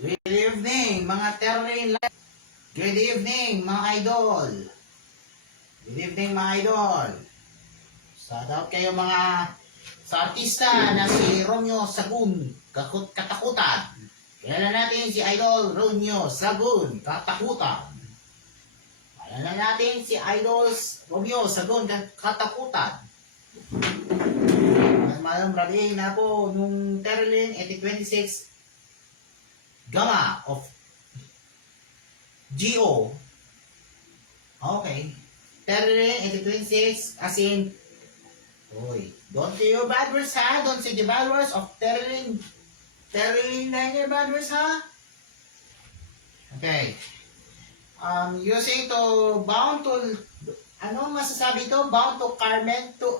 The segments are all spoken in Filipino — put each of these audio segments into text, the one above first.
Good evening, mga terrain. Good evening, mga idol. Good evening, mga idol. Shout out kayo mga sa artista na si Romeo Sagun, Katakutan. Kilala natin si Idol Romeo Sagun, Katakutan. Kilala natin si Idol Romeo Sagun, Katakutan. Malam rating na po nung Terlin 8026 Gamma of GO. Okay. Terlin 8026 as in oy, don't say your bad words ha. Don't say the bad words of Terlin. Terlin na your bad words ha. Okay. Using to bound to ano masasabi to? Bound to Carmen to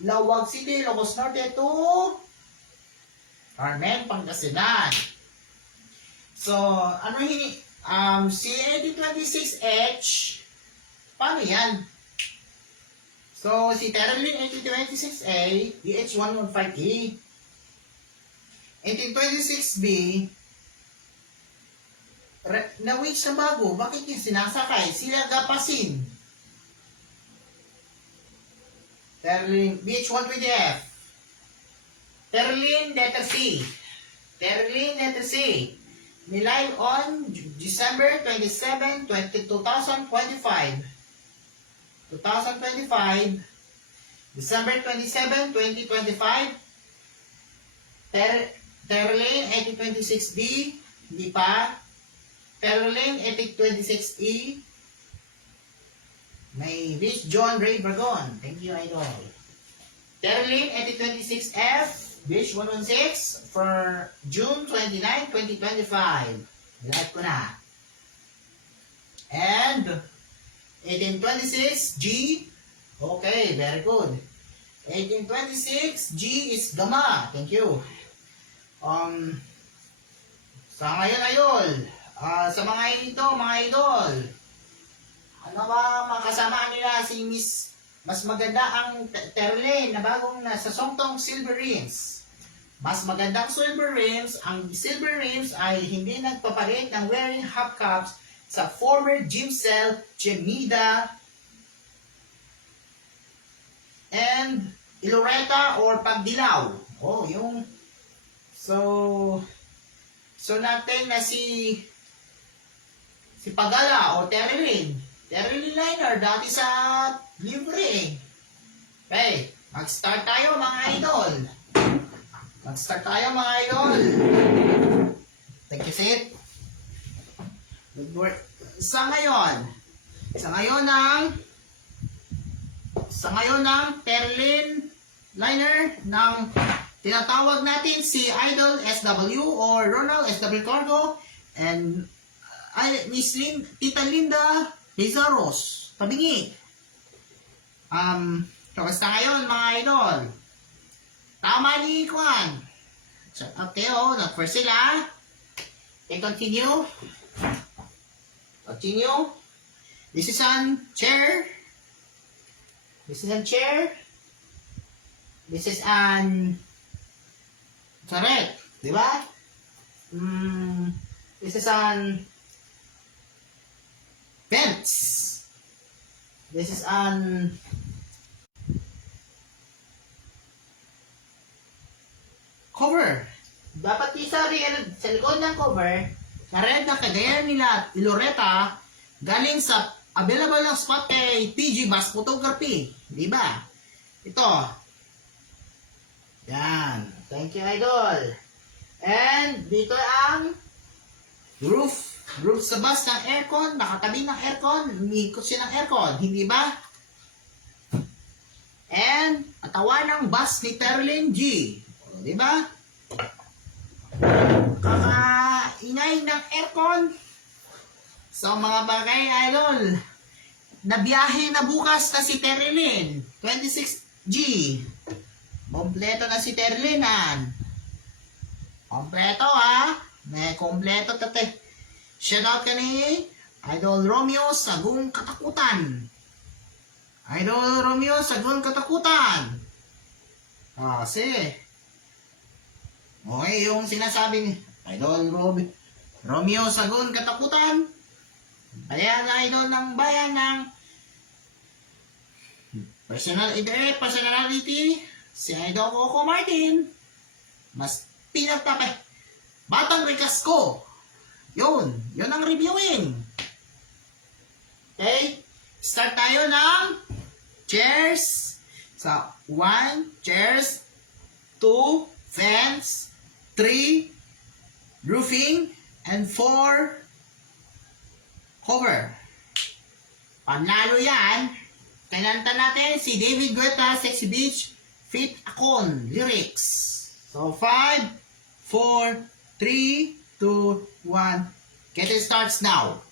Lawag City, Ilocos Norte to Carmen, Pangasinan. So, ano si 8026H, paano yan? So, si Terlin 8026A, DH115E, 8026B, na-wage na bago, bakit yung sinasakay? Sila gapasin. Terlin, BH120F, Terlin letter C, Terlin letter C, nilive on December 27, 2025. 2025, December 27, 2025, Terlin 8026D, hindi pa, Terlin 8026E, may Rich John Ray Bragon, thank you idol. Terlin 8026F, Beach 116 for June 29, 2025. Like ko na. And 1826G. Okay, very good. 1826G is Gamma. Thank you. Sa ngayon ayol. Sa mga ito, mga idol. Ano ba makasama nila si Miss mas maganda ang Terlin na bagong nasa Songtong Silver Rims. Mas magandang silver rims, ang silver rims ay hindi nagpapalit ng wearing hubcaps sa former Jimcell, Chemida, and Iloreta or Pagdilaw. Oh, yung so natin na si Pagala o Terlin liner dati sa libre. Okay, mag-start tayo mga idol. Mag-start tayo mga idol. Thank you, Sid. Good work. Sa ngayon ng Terlin liner ng tinatawag natin si Idol SW or Ronald SW Cargo and Miss Tita Linda Lizaros Tabingi. Kamusta ngayon mga idol? Tama ni Kwan. Okay, nag-first sila. Okay, continue. Continue. This is an chair. This is an chair. This is an correct. Diba? This is an fence. This is an cover. Dapat sa likod ng cover, na red na kagaya nila Iloreta, galing sa available ng spot kay PG Bass Photography. Diba? Ito. Yan. Thank you, idol. And dito ang roof sa bus ng aircon, nakatabi ng aircon, umikot siya ng aircon. Hindi ba? And katawan ng bus ni Terlin G. Diba? Kakaingay ng aircon. So mga bagay idol, nabiyahe na bukas na si Terlin 26G. Kompleto na si Terlinan. Kompleto ha. May kompleto tate. Shoutout ka ni Idol Romeo Sagun Katakutan. Idol Romeo Sagun Katakutan. Kasi okay, yung sinasabi ni Idol Romeo Sagun Katakutan. Ayan, idol ng bayan ng personality, si Idol Coco Martin. Mas pinagtapay. Batang Rikas ko. Yun ang reviewing. Okay? Start tayo ng chairs. So, 1, chairs. 2, fence. 3, roofing. And 4, cover. Panalo yan. Kinanta natin si David Guetta, Sexy Beach, Fit Akon, lyrics. So, 5, 4, 3, 2, 1. Get it starts now.